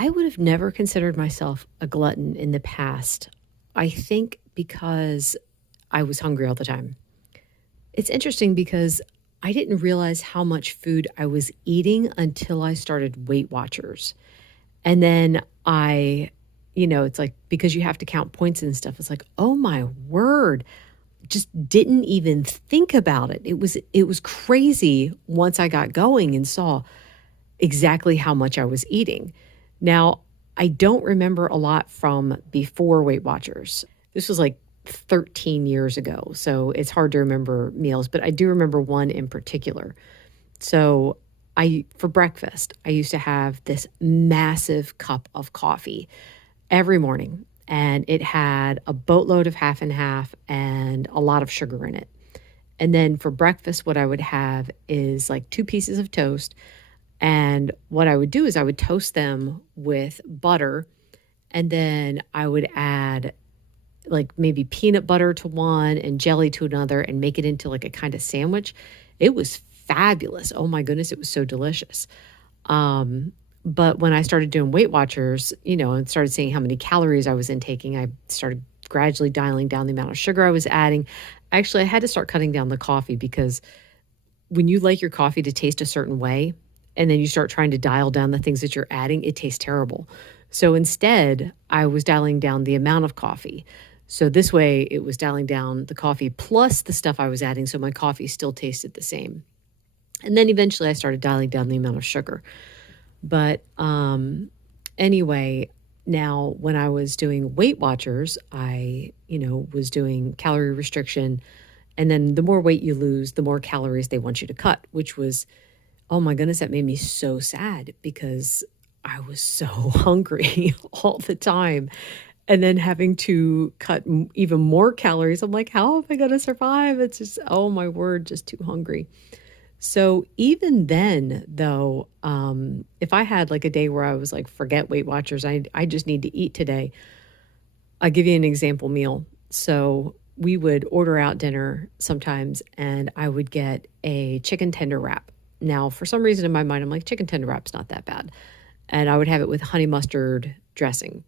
I would have never considered myself a glutton in the past. I think because I was hungry all the time. It's interesting because I didn't realize how much food I was eating until I started Weight Watchers. And then it's like because you have to count points and stuff, it's like, oh my word, just didn't even think about it. It was crazy once I got going and saw exactly how much I was eating. Now, I don't remember a lot from before Weight Watchers. This was like 13 years ago, so it's hard to remember meals, but I do remember one in particular. So, for breakfast, I used to have this massive cup of coffee every morning, and it had a boatload of half and half and a lot of sugar in it. And then for breakfast, what I would have is like two pieces of toast. And what I would do is I would toast them with butter, and then I would add like maybe peanut butter to one and jelly to another and make it into like a kind of sandwich. It was fabulous. Oh my goodness, it was so delicious. But when I started doing Weight Watchers, and started seeing how many calories I was intaking, I started gradually dialing down the amount of sugar I was adding. Actually, I had to start cutting down the coffee because when you like your coffee to taste a certain way, and then you start trying to dial down the things that you're adding, it tastes terrible. So instead, I was dialing down the amount of coffee. So this way, it was dialing down the coffee plus the stuff I was adding, so my coffee still tasted the same. And then eventually, I started dialing down the amount of sugar. But anyway, now when I was doing Weight Watchers, I, was doing calorie restriction. And then the more weight you lose, the more calories they want you to cut, which was, oh my goodness, that made me so sad because I was so hungry all the time. And then having to cut even more calories. I'm like, how am I going to survive? It's just, oh my word, just too hungry. So even then, though, if I had like a day where I was like, forget Weight Watchers, I just need to eat today. I'll give you an example meal. So we would order out dinner sometimes, and I would get a chicken tender wrap. Now, for some reason in my mind, I'm like, chicken tender wrap's not that bad. And I would have it with honey mustard dressing,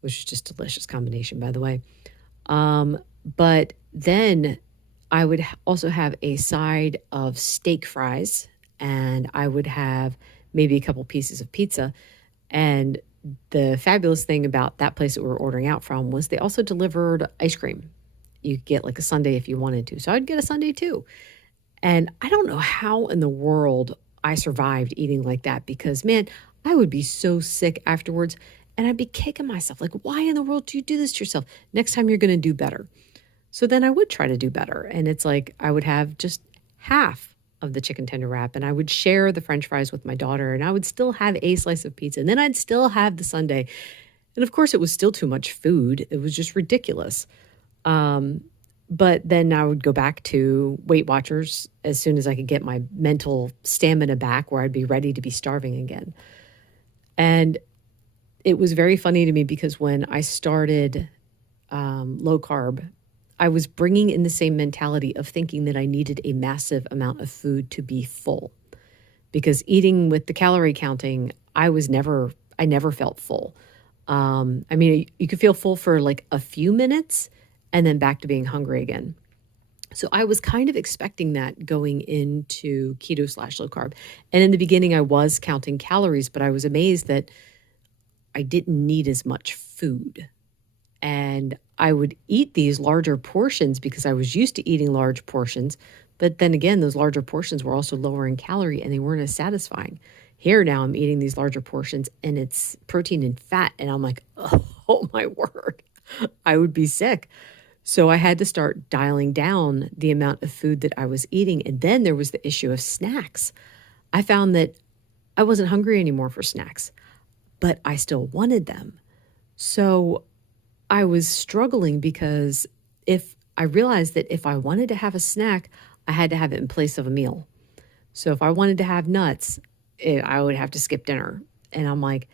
which is just a delicious combination, by the way. But then I would also have a side of steak fries, and I would have maybe a couple pieces of pizza. And the fabulous thing about that place that we were ordering out from was they also delivered ice cream. You could get like a sundae if you wanted to. So I'd get a sundae too. And I don't know how in the world I survived eating like that because, man, I would be so sick afterwards and I'd be kicking myself. Like, why in the world do you do this to yourself? Next time you're going to do better. So then I would try to do better. And it's like I would have just half of the chicken tender wrap and I would share the French fries with my daughter and I would still have a slice of pizza and then I'd still have the sundae. And of course, it was still too much food. It was just ridiculous. But then I would go back to Weight Watchers as soon as I could get my mental stamina back where I'd be ready to be starving again. And it was very funny to me because when I started low carb, I was bringing in the same mentality of thinking that I needed a massive amount of food to be full. Because eating with the calorie counting, I never felt full. I mean, you could feel full for like a few minutes and then back to being hungry again. So I was kind of expecting that going into keto/low carb. And in the beginning, I was counting calories, but I was amazed that I didn't need as much food. And I would eat these larger portions because I was used to eating large portions. But then again, those larger portions were also lower in calorie and they weren't as satisfying. Here now I'm eating these larger portions and it's protein and fat. And I'm like, oh my word, I would be sick. So I had to start dialing down the amount of food that I was eating. And then there was the issue of snacks. I found that I wasn't hungry anymore for snacks, but I still wanted them. So I was struggling because if I realized that if I wanted to have a snack, I had to have it in place of a meal. So if I wanted to have nuts, I would have to skip dinner. And I'm like,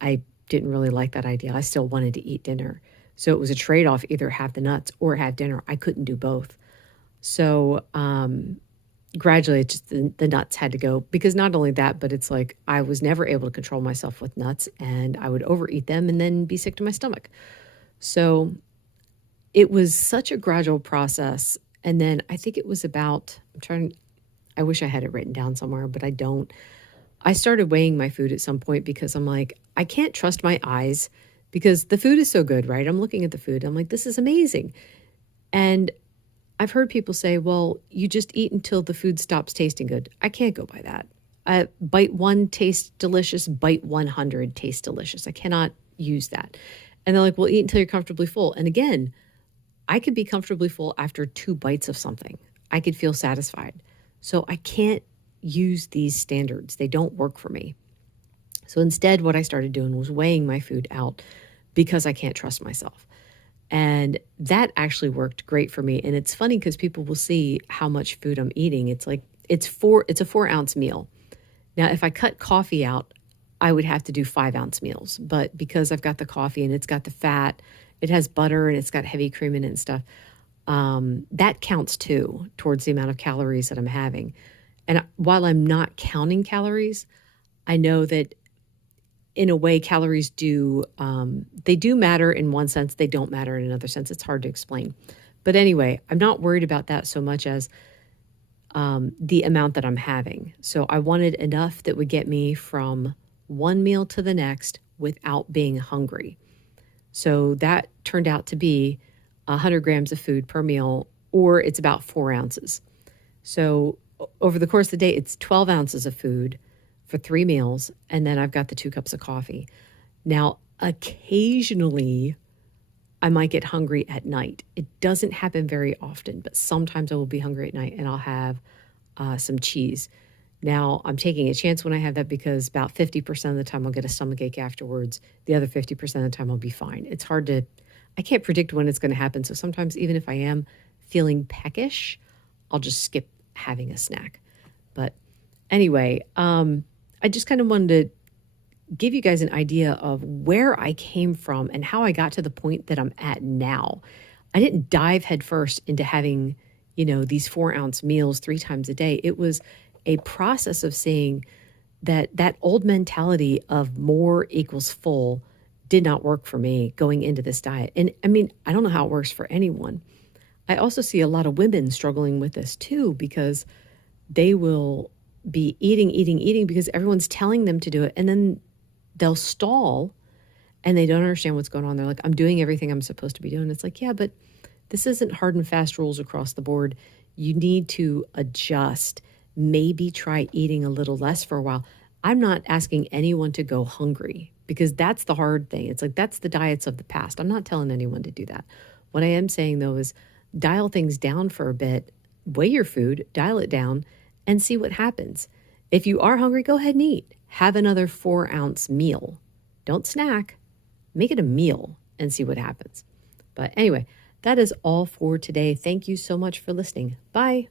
I didn't really like that idea. I still wanted to eat dinner. So it was a trade-off, either have the nuts or have dinner. I couldn't do both. So gradually, it's just the nuts had to go because not only that, but it's like I was never able to control myself with nuts and I would overeat them and then be sick to my stomach. So it was such a gradual process. And then I think it was about, I wish I had it written down somewhere, but I don't. I started weighing my food at some point because I'm like, I can't trust my eyes because the food is so good, right? I'm looking at the food. I'm like, this is amazing. And I've heard people say, well, you just eat until the food stops tasting good. I can't go by that. Bite one tastes delicious, bite 100 tastes delicious. I cannot use that. And they're like, well, eat until you're comfortably full. And again, I could be comfortably full after 2 bites of something. I could feel satisfied. So I can't use these standards. They don't work for me. So instead, what I started doing was weighing my food out because I can't trust myself. And that actually worked great for me. And it's funny because people will see how much food I'm eating. It's like, it's a 4-ounce meal. Now, if I cut coffee out, I would have to do 5-ounce meals. But because I've got the coffee and it's got the fat, it has butter and it's got heavy cream in it and stuff, that counts too towards the amount of calories that I'm having. And while I'm not counting calories, I know that in a way calories do, they do matter in one sense, they don't matter in another sense. It's hard to explain. But anyway, I'm not worried about that so much as the amount that I'm having. So I wanted enough that would get me from one meal to the next without being hungry. So that turned out to be 100 grams of food per meal, or it's about 4 ounces. So over the course of the day, it's 12 ounces of food for 3 meals, and then I've got the 2 cups of coffee. Now, occasionally, I might get hungry at night. It doesn't happen very often, but sometimes I will be hungry at night, and I'll have some cheese. Now, I'm taking a chance when I have that because about 50% of the time I'll get a stomachache afterwards. The other 50% of the time I'll be fine. It's hard to, I can't predict when it's going to happen. So sometimes even if I am feeling peckish, I'll just skip having a snack. But anyway, I just kind of wanted to give you guys an idea of where I came from and how I got to the point that I'm at now. I didn't dive headfirst into having, these 4-ounce meals 3 times a day. It was a process of seeing that old mentality of more equals full did not work for me going into this diet. And I mean, I don't know how it works for anyone. I also see a lot of women struggling with this too, because they will be eating because everyone's telling them to do it. And then they'll stall and they don't understand what's going on. They're like, I'm doing everything I'm supposed to be doing. It's like, yeah, but this isn't hard and fast rules across the board. You need to adjust, maybe try eating a little less for a while. I'm not asking anyone to go hungry because that's the hard thing. It's like, that's the diets of the past. I'm not telling anyone to do that. What I am saying though is dial things down for a bit, weigh your food, dial it down and see what happens. If you are hungry, go ahead and eat. Have another 4-ounce meal. Don't snack, make it a meal and see what happens. But anyway, that is all for today. Thank you so much for listening. Bye.